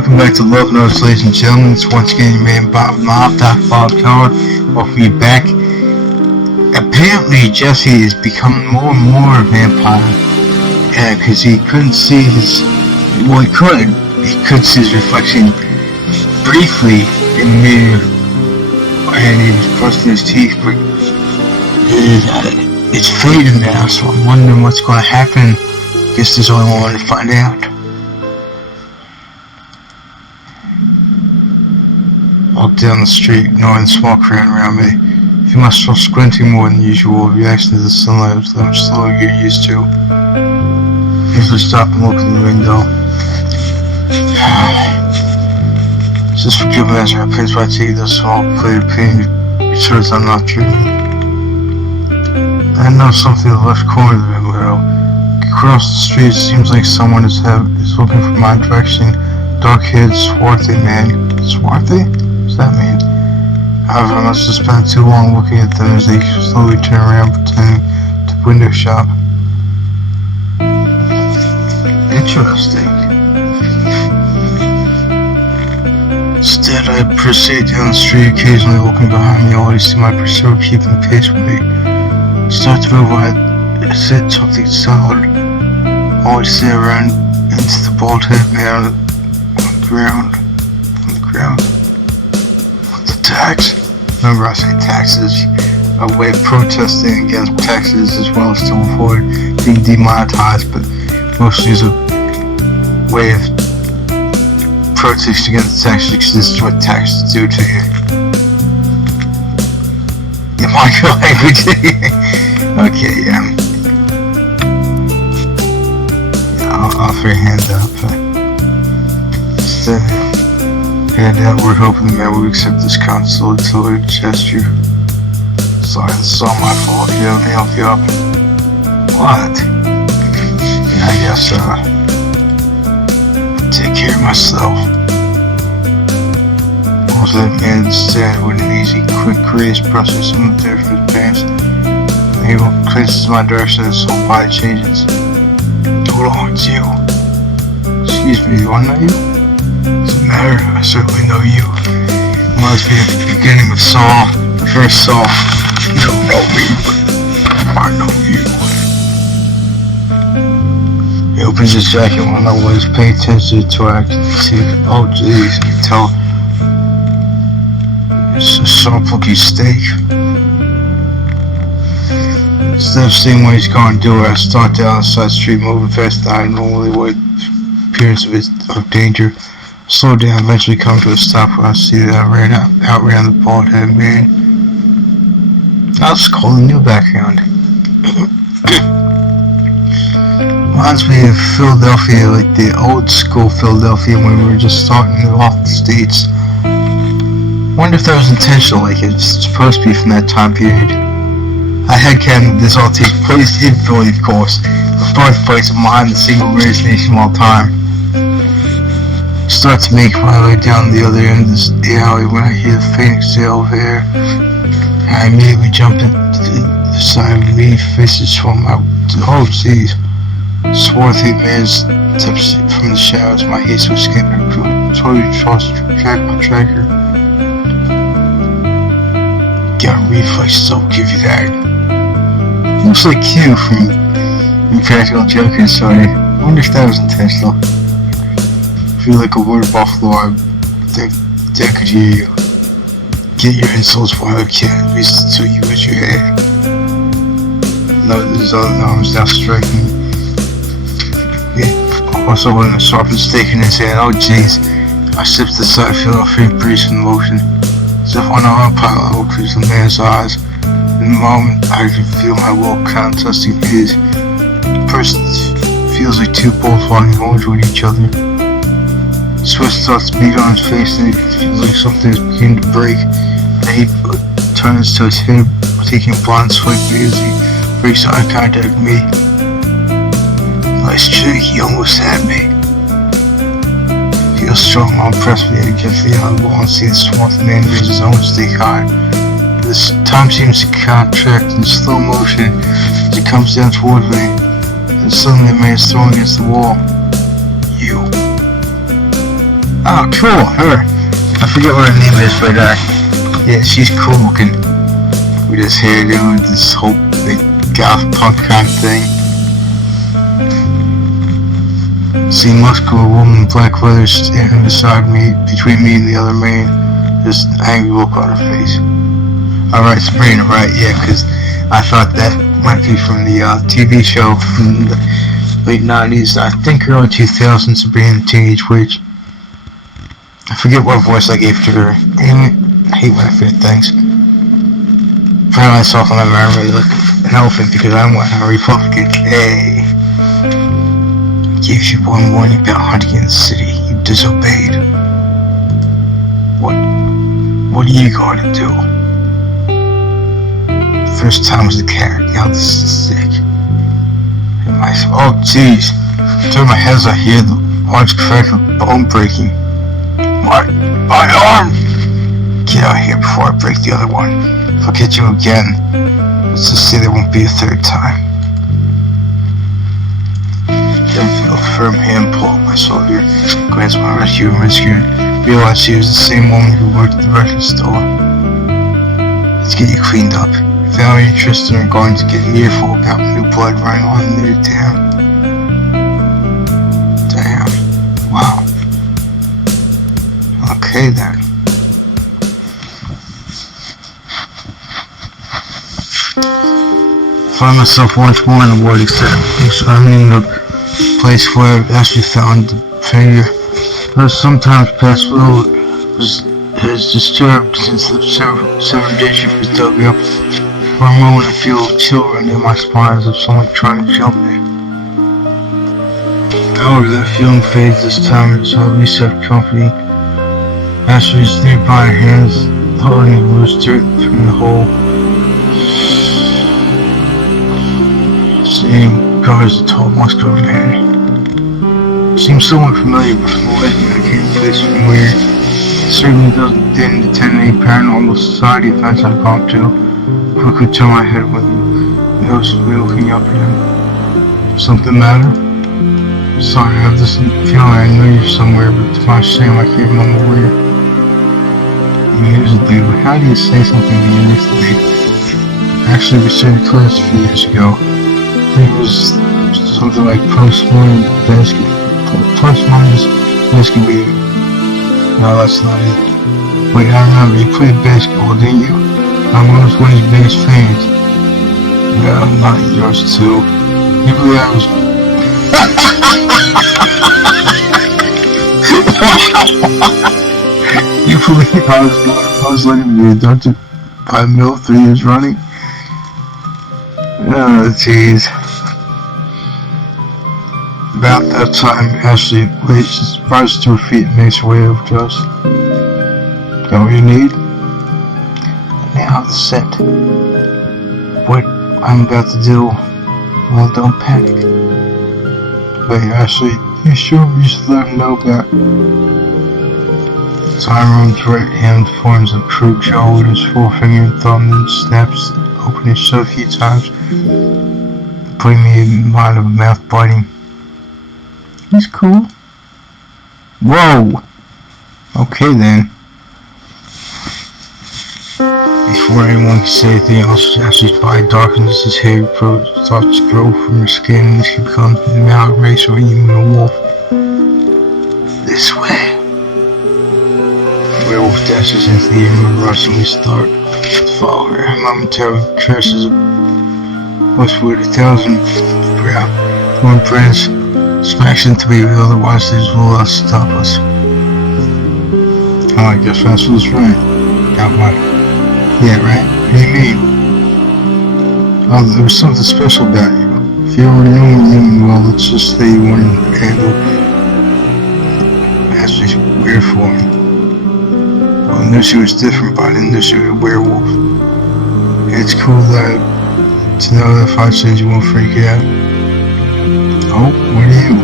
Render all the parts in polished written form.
Welcome back to Love Notes, ladies and gentlemen. It's once again your man Bob Coward. Welcome you back. Apparently Jesse is becoming more and more a vampire. Because he couldn't see his... Well, he could see his reflection briefly in the mirror. And he was brushing his teeth, but it's fading now, so I'm wondering what's going to happen. Guess there's only one way to find out. Walk down the street, ignoring the small crowd around me. I feel myself squinting more than usual, reacting to the sunlight was much slower to get used to. Usually stop and look in the window. Just forgive me as I pinch my teeth, a small plate of pain ensures I'm not dreaming. I know something in the left corner of the window. Across the street, it seems like someone is looking from my direction. Dark-haired, swarthy man. Swarthy? What does that mean? However, I must have spent too long looking at them as they slowly turn around, pretending to window shop. Interesting. Instead, I proceed down the street, occasionally looking behind me, always see my pursuer keeping pace with me. Start to move on, I said something solid. Always stay around into the bald head man on the ground. What the tax? Remember, I say taxes. A way of protesting against taxes as well as to avoid being demonetized, but mostly as a way of protesting against taxes because this is what taxes do to you. You like your language? Okay, yeah. I'll offer a hand up. Hand out, we're hoping the man will accept this consolatory gesture. Sorry, this is all my fault. You haven't helped you up. What? Yeah, I guess, take care of myself. Also, that man instead with an easy, quick grace brushing some of the dirt from his pants. He faces my direction and his whole body changes. Hold on, it's you. Excuse me, do I know you? Doesn't matter, I certainly know you. Reminds me of the beginning with Saul. First Saul. You don't know me, but I know you. He opens his jacket when I was paying attention to activity. Oh jeez, you can tell. It's a sharp looking steak. Instead of seeing what he's going to do, I start down the side street, moving faster than I normally would. Appearance of danger. Slow down, eventually come to a stop where I see that I outran the bald-headed man. I'll just call a new background. Reminds me of Philadelphia, like the old school Philadelphia when we were just starting off the States. Wonder if that was intentional, like it's supposed to be from that time period. I headcanon this all takes place in Philly, of course, the birthplace of mine, the single greatest nation of all time. Start to make my way down the other end of the alley when I hear the faint exhale of air. I immediately jump into the side of me, faces from my... Oh jeez. Swarthy man steps from the shadows, my haste was skipping. Totally trust track my tracker. Got reflexes, I'll give you that. Looks like Q from Impractical Jokers, sorry. I wonder if that was intentional. I feel like a word buffalo, I think that could hear you. Get your insults while I can, at least until you use your head. No, there's other arms now striking. Yeah, also with a sharpened stake in his hand. Oh jeez. I stepped aside, feeling a faint breeze from the motion. As if on autopilot, I looked into the man's eyes. In the moment, I can feel my will contesting his. First, it feels like two bulls walking home toward each other. Sweat starts to beat on his face, and it feels like something is beginning to break. And he turns to his head, taking a blind swipe as he breaks eye contact with me. Nice trick, he almost had me. Feels strong, I'm impressed with it against the other wall and see the swarthy man raise his own stake high. This time seems to contract in slow motion as it comes down towards me, and suddenly the man is thrown against the wall. You. Oh, cool, her. I forget what her name is, but yeah, she's cool looking. With his hairdo and this whole big goth punk kind of thing. See, muscular woman in black leather standing beside me, between me and the other man. Just an angry look on her face. Alright, Sabrina, right? Yeah, because I thought that might be from the TV show from the late 90s. I think early 2000s, Sabrina the Teenage Witch. I forget what voice I gave to her. Damn it. I hate when I forget things. Found myself on the environment like an elephant because I'm a Republican. Hey. I gave you one warning about hunting in the city. You disobeyed. What are you going to do? First time was a carrot. Now this is sick. Oh jeez. Turn my head as I hear the large crack of bone breaking. My arm! Get out of here before I break the other one. If I catch you again, let's just say there won't be a third time. Then feel a firm hand pull at my shoulder. Glanced my rescue and realized she was the same woman who worked at the record store. Let's get you cleaned up. Valerie and Tristan are going to get an earful about new blood running on their town. Damn. Wow. Okay then. Find myself once more in the ward except I'm in the place where I actually found the finger. But sometimes past will has disturbed since the severed digit was dug up. For a moment I feel a chill run down my spine as if someone trying to jump me. However, that feeling fades this time as I reset company. Ashley's nearby hands holding the loose dirt from the hole. Seeing covers a tall, muscular man. Seems somewhat familiar, but from the way I can't place from where. It certainly didn't attend any paranormal society events I've gone to. Quickly turn my head when he notices me looking up at him. Something matter? Sorry, I have this feeling I know you're somewhere, but to my shame I can't remember where. Here's the thing, but how do you say something to me yesterday? Actually, we started class a few years ago. I think it was something like postmortem basketball. No, that's not it. Wait, I remember, you played basketball, didn't you? I'm one of his biggest fans. Yeah, I'm not yours too. You believe I was... You believe I was letting me be abducted by a mill 3 years running? Oh, jeez. About that time, Ashley rises to her feet and makes her way over to us. Got what you need? Now the set. What I'm about to do, well, don't panic. Wait, Ashley, you sure you should let him know about? Tyrone's right hand forms a crude jaw with his forefinger and thumb, then snaps open his shut a few times, putting me in mind of a mouth biting. He's cool. Whoa! Okay then. Before anyone can say anything else, Ashley's body darkens as his hair starts to grow from her skin and she becomes an mountain race or even a wolf. This way. The werewolf dashes into the air and rush and we start to follow her. Momentarily curses westward 1,000 brown thorn branch smacks into me, otherwise these will not stop us. Oh, I guess that's what's right. Got what? Yeah, right? What do you mean? Oh, there was something special about you. If you already know me, well, let's just say you wanted to handle Ashley's weird form. Well, I knew she was different, but I didn't know she was a werewolf. It's cool to know that if I said you won't freak out. Oh, what are you?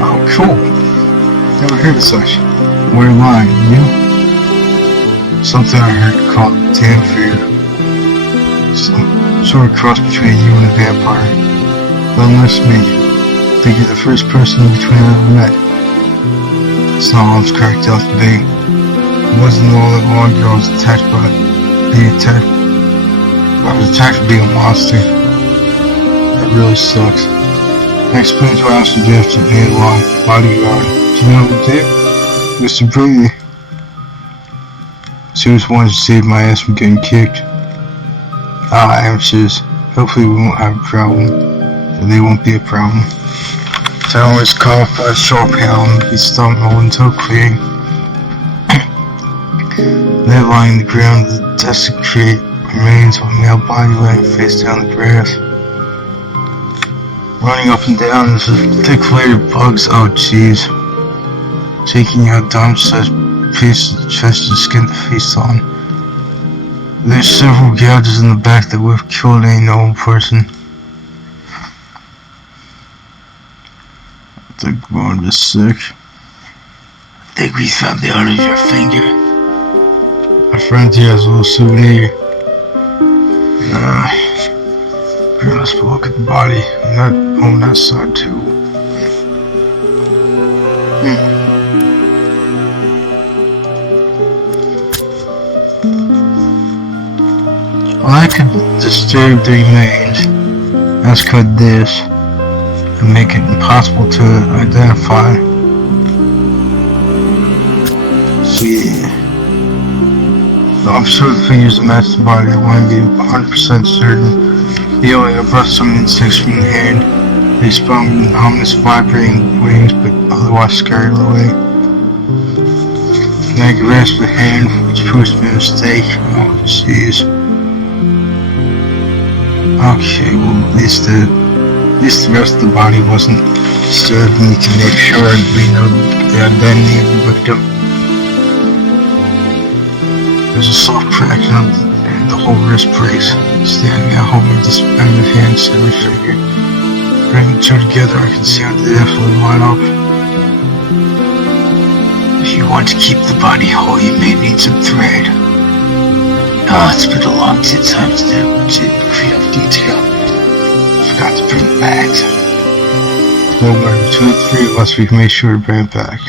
Oh, cool. Never heard of such. Where am I? You? Something I heard called damn fear. Some sort of cross between you and a vampire. But unless me, I think you're the first person in between I ever met. It's not all it's cracked out to be. It wasn't all that long ago I was attacked by being attacked. I was attacked for being a monster. That really sucks. That explains why I suggested me along bodyguard. Do you know who did? Mr. Brady. He was wanting to save my ass from getting kicked. Amateurs. Hopefully we won't have a problem. Or they won't be a problem. So I was caught by a sharp hound and be stumbled until clearing. There lying on the ground, the desecrate remains of a male body laying face down the grass. Running up and down is a thick layer of bugs. Oh jeez. Taking out dumb-sized pieces of the chest and skin to feast on. There's several gouges in the back that would have killed any normal person. The ground is sick. I think we found the art of your finger. My friend here has a little souvenir. Let's look at the body on that side too. Well, I could disturb the remains, as could this, and make it impossible to identify. So yeah. I'm sure the fingers match the body. I want to be 100% certain. Feeling I brushed some insects from the hand. They spun with ominous vibrating wings, but otherwise scurried away. And I grasped the hand, which proved to be a mistake. Oh jeez. Okay, well at least the rest of the body wasn't disturbed, and we can make sure we know the identity of the victim. There's a soft crack and the whole wrist breaks. Standing out, holding this extended hand, said we figured. Bring the two together, I can see how they definitely line up. If you want to keep the body whole, you may need some thread. It's been a long since I've done detail. Forgot to bring the bags. Don't worry, between the three of us, we can make sure to bring it back.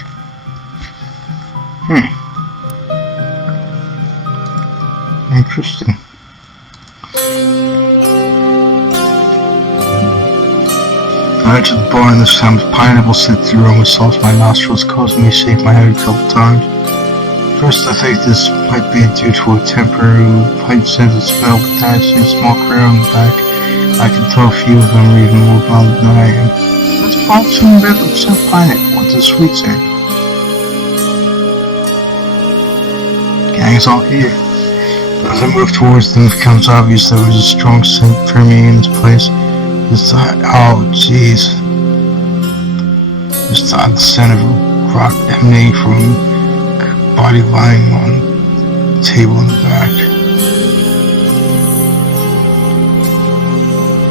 Interesting. I went to the bar and this time the pineapple slipped through and with sauce my nostrils, causing me to shake my head a couple times. First I think this might be due to a temporary height-scented smell, but then I see a small crowd in the back. I can tell a few of them are even more bothered than I am. Let's pop some 11% pineapple with the sweets in. Gang's all here. As I move towards them, it becomes obvious there was a strong scent permeating this place. This time, oh jeez. This time the scent of a rock emanating from a body lying on the table in the back.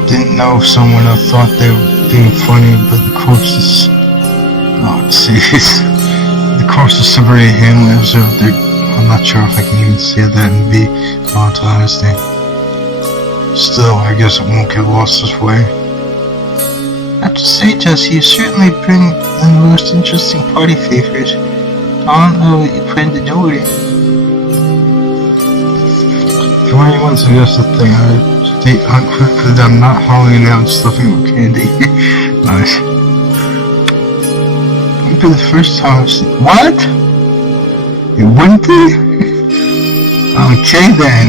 Didn't know if someone else thought they were being funny, but the corpses, oh jeez. The corpses separated him as if they're, I'm not sure if I can even say that and be honest. Still, I guess it won't get lost this way. I have to say, Jesse, you certainly bring the most interesting party favors. I don't know what you plan to do with it. If you want anyone to suggest a thing, I state unequivocally that I'm not hollowing it out and stuffing with candy. Nice. It would be the first time I've seen. What? It wouldn't be? Okay then.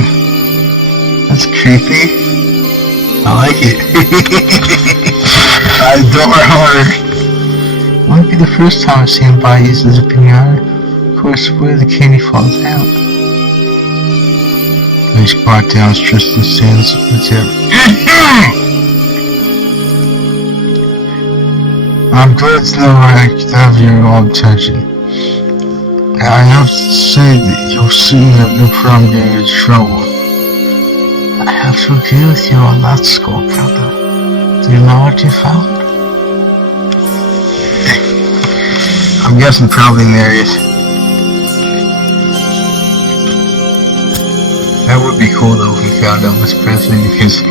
That's creepy. I like it. I adore horror. Wouldn't be the first time I've seen a body used as a pinata. Of course, where the candy falls out. He squat down, stretched and stands at the tip. I'm glad to know I have your all attention. I have to say that you'll soon have no problem getting into trouble. I have to agree with you on that score, brother. Do you know what you found? I'm guessing probably Marius. That would be cool though if we found Elvis Presley, because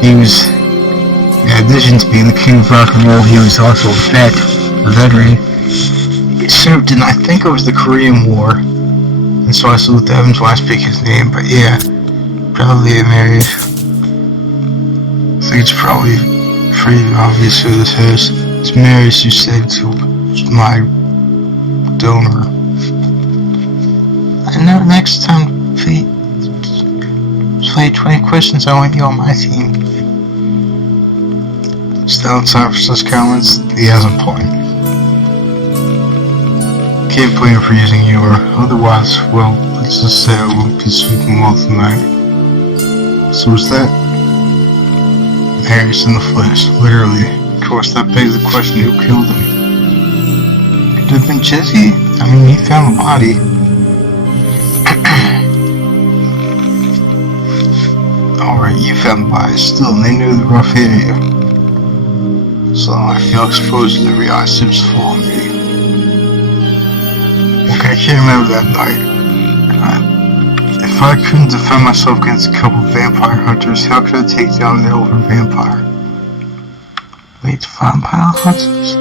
he was, in addition to being the king of rock and roll, he was also a veteran. It served in, I think it was the Korean War. And so I salute the heavens when I speak his name, but yeah, probably Mary. I think it's probably pretty obvious who this is. It's Mary who said to my donor. I know next time, play 20 questions, I want you on my team. Still in time for such comments, he hasn't point. Can't blame him for using you, or otherwise, well, let's just say I won't be sleeping well tonight. So is that? Harris in the flesh, literally. Of course, that begs the question, who killed him? Could it have been Jesse? I mean, he found the body. Alright, you found the body. Still, they knew the rough area. So I feel exposed to the reality was following me. Okay, I can't remember that night. If I couldn't defend myself against a couple of vampire hunters, how could I take down the elven vampire? Wait, vampire hunters?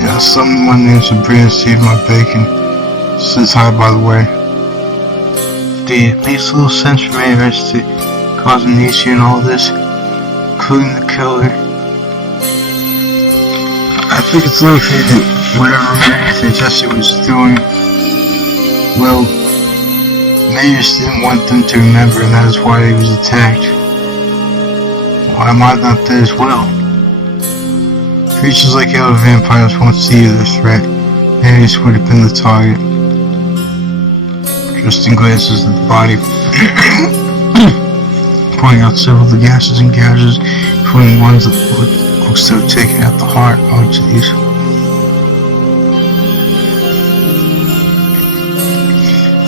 Yeah, someone named Sabrina saved my bacon. Says hi, by the way. It makes a little sense for me as to cause amnesia and all this, including the killer. I think it's likely that whatever Mary Jesse was doing, well, Mary just didn't want them to remember, and that is why he was attacked. Why am I not there as well? Creatures like elder vampires won't see the threat. Mary's would have been the target. Tristan glances at the body, pointing out several of the gashes and gouges, including ones that looks to have taken out the heart. Oh jeez.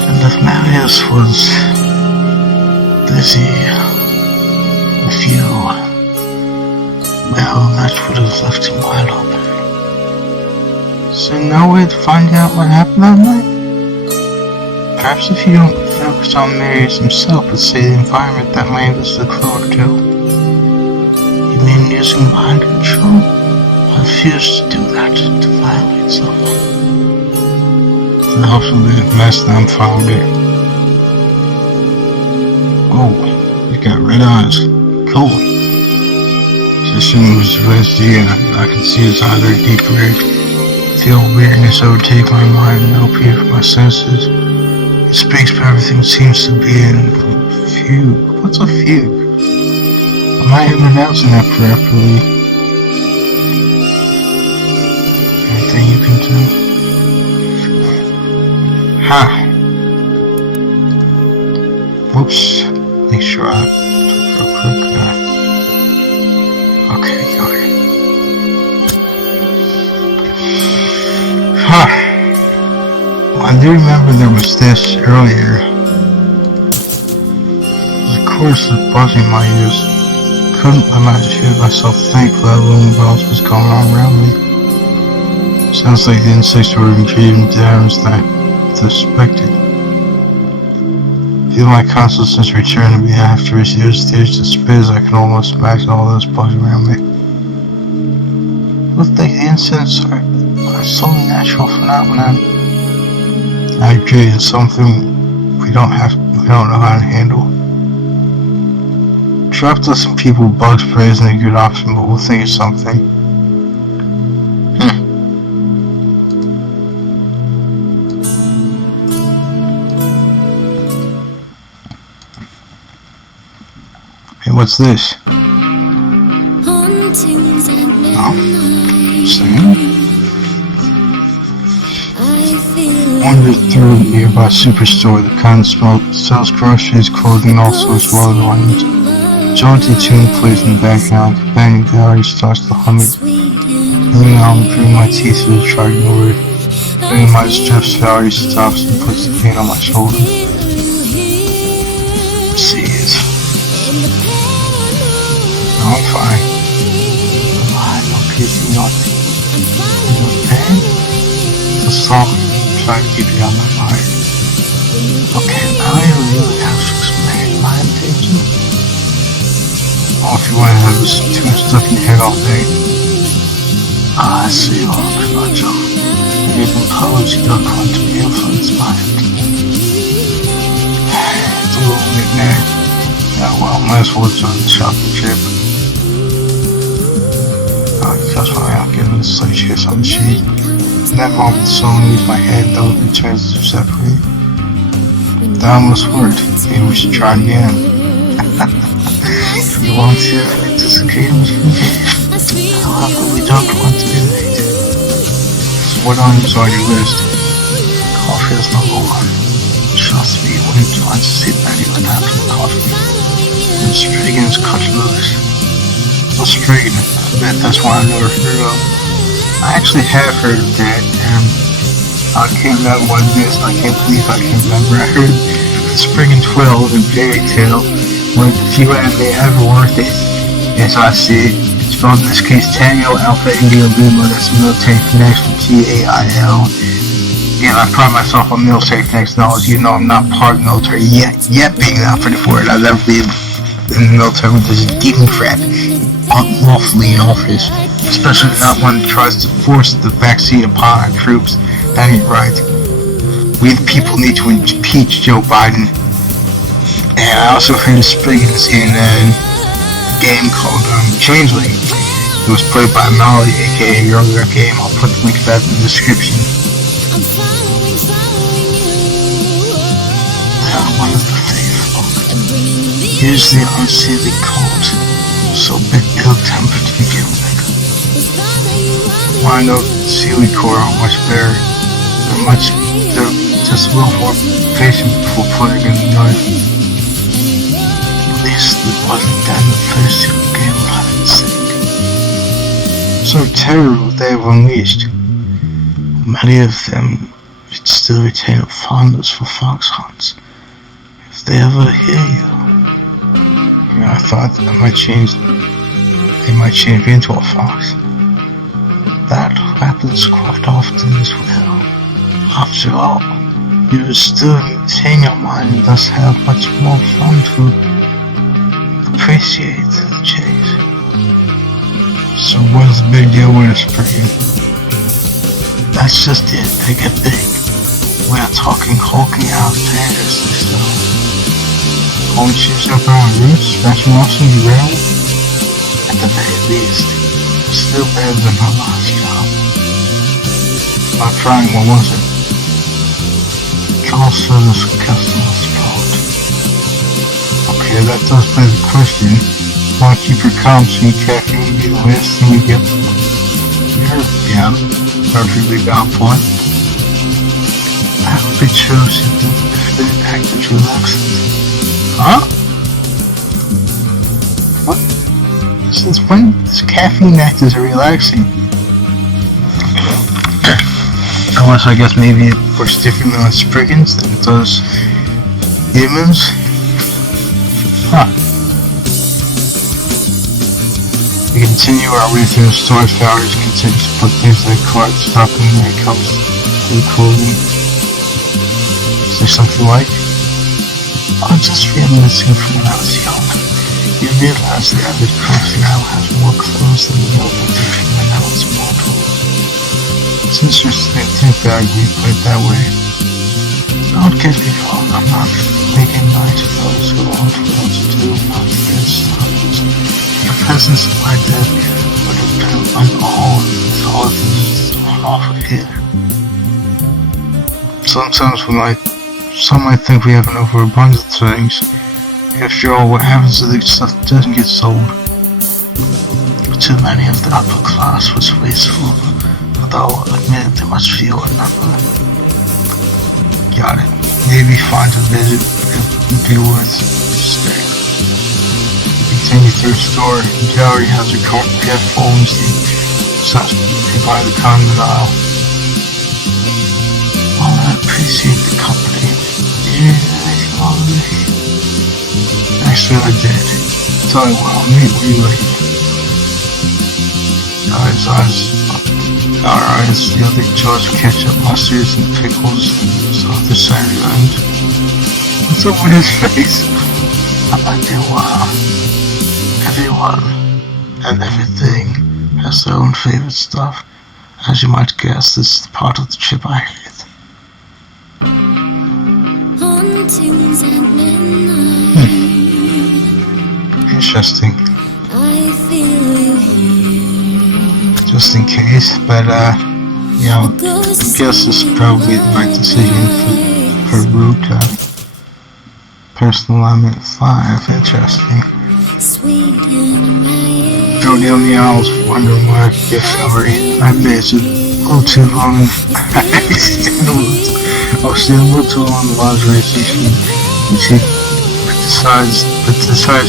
And if Marius was busy with you, well, that would have left him wide open. So no way to find out what happened that night? Perhaps if you don't focus on Marius himself, but say the environment, that might was the clue or two. You mean using mind control? I refuse to do that, to violate someone. It helps with the mess that I'm found it. Oh, you got red eyes. Cool. Tristan moves towards the end. I can see his eyes are deep red. Feel weirdness overtake my mind and opiate for my senses. It speaks, but everything seems to be in fugue. What's a fugue? Am I even pronouncing that correctly? Anything you can do? Ha! Whoops. Make sure I talk real quick. Okay, got it. Ha! Well, I do remember there was this earlier. Of course, it was buzzing my ears. Couldn't imagine feel myself thankful that little else was going on around me. Sounds like the insects were retrieving damage that I suspected. Feel my consciousness return to me after his ears staged to spit. I can almost imagine all those bugs around me. Look like the incidents are so natural phenomenon. I agree, it's something we don't know how to handle. Trap dusting people with bug spray isn't a good option, but we'll think of something. Hey, what's this? Oh, same. Wandered through a nearby superstore. The kind sells groceries, clothing, and also as well as wines. Jaunty tune plays in the background. Banging Valerie starts to hum it. Leaning on, gritting my teeth as I try to ignore it. Bringing my strips, Valerie stops and puts the hand on my shoulder. See it. No, I'm fine. Come on, don't keep me naughty. You okay? It's a song. I'm trying to keep it on my mind. Okay, now I really have to explain my intention. Oh, if you want to have this tune stuck in your head all day. I see all the much. Great apology to quantum influence mind. It's a little bit mad. Yeah, well, might as well join the chocolate chip. That's why I'm getting the slight shifts on the sheet. That moment, the song leaves my head, though it returns to separate. That almost worked. Maybe we should try again. If you want to, disagree with me. However, we don't want to be late. So what on is on your list? Coffee is number one. Trust me, you wouldn't want to see Betty without coffee. And Strigan's cut loose. Well, Strigan, I bet that's why I never heard of. I actually have heard of that, and I can't remember what it is. I can't believe I can remember. I heard Spriggan 12 and Fairy Tale were the few anime ever worth it. As I see it, spelled in this case Tango Alpha India Lima, that's military connection, TAIL. Yeah, I pride myself on military connection knowledge, even though I'm not part of the military yet being outfitted for it. I've never been in the military with this demon crap unlawfully in office, especially not one that tries to force the vaccine upon our troops. That ain't right. We the people need to impeach Joe Biden. And I also heard Spriggan's in a game called Changeling. It was played by Molly, aka Your Other Game. I'll put the link to that in the description. One of the faithful. Usually unseemly cold, so bit ill-tempered to begin with. Well, I know seaweed core are much better. They're just a little more patient before putting in the knife. At least it wasn't that in the first game of hide and seek. So terrible they have unleashed. Many of them still retain a fondness for fox hunts. If they ever hear you, I thought that they might change me into a fox. That happens quite often as well. After all, you will still retain your mind and thus have much more fun to appreciate the chase. So what's the big deal with a Spriggan? That's just it, they get big. We're talking hulking out dangerously stuff. Only shoots up around roots, scratching off some derail. At the very least, still better than my last job. I'm trying, what was it? Call service customer support. Okay, that does beg the question. Want to keep your calm so you can't be the last thing you get. Yeah, perfectly valid point. That would be true if the act is relaxing. Huh? What? Since when does caffeine act as relaxing? Unless I guess maybe it works differently on Spriggans than it does humans. Huh. We continue our way through the storage factories, continue to put things in the cart, stopping when it comes to the clothing. Is there something like? I'm just reminiscing from when I was young. You realize the average person now has more clothes than the normal person when I was mortal. It's interesting to think that we put it that way. Don't get me wrong, I'm not making nice for those who aren't well to do, not their sons. The presence of my dead would have been unowned with all of this thrown off of here. Sometimes some might think we have an overabundance of things. After all, what happens to the stuff that doesn't get sold? Too many of the upper class was wasteful, although I'll admit they must feel a number. Got it. Maybe find a visit would be worth staying. Continue through the store. The gallery has a carpet full and steep, such by the common aisle. While I appreciate the company, did you do anything wrong with me? Actually, I did. Tell you what, I'll meet with you later. Our eyes feel the jars of ketchup, mustards, and pickles, so the side end. What's up with his face? Everyone and everything has their own favorite stuff, As you might guess, this is the part of the trip I hate. Interesting. Just in case, but you know, I guess this is probably the right decision for route. Personal alignment 5. Interesting. Jody on the Owls wondering where I could get Valerie. I visited a little too long. I was staying a little too long in the lingerie station. She decides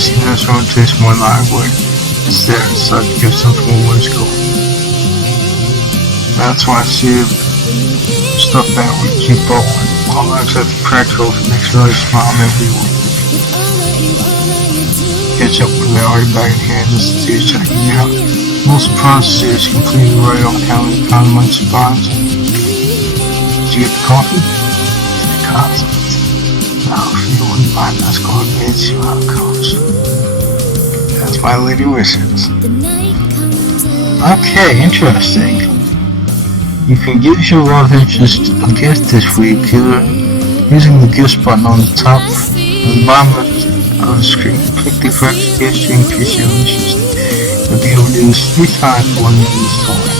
she knows her own taste more than I would. Instead, I decided to give something a whimsical. That's why I see stuff that would keep going. All except practical makes me really smile and everyone. Catch up with Valerie back in hand just to see her checking me out. Most surprised to see her completely right on counting the condiments and bonds. Did you get the coffee? The condiments. No, if you wouldn't mind, that's going to get you out of coach. That's my lady wishes. Okay, interesting. You can give your love interest a gift this week using the gifts button on the top and the bottom of the screen. Click the correct gift to increase your interest. You'll be able to do this 3 times for 1 minute time.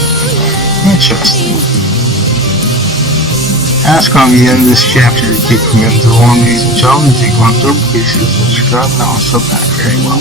Interesting. Ask on the end of this chapter to keep from the long reason. John, if you want to please subscribe now and sub back very well.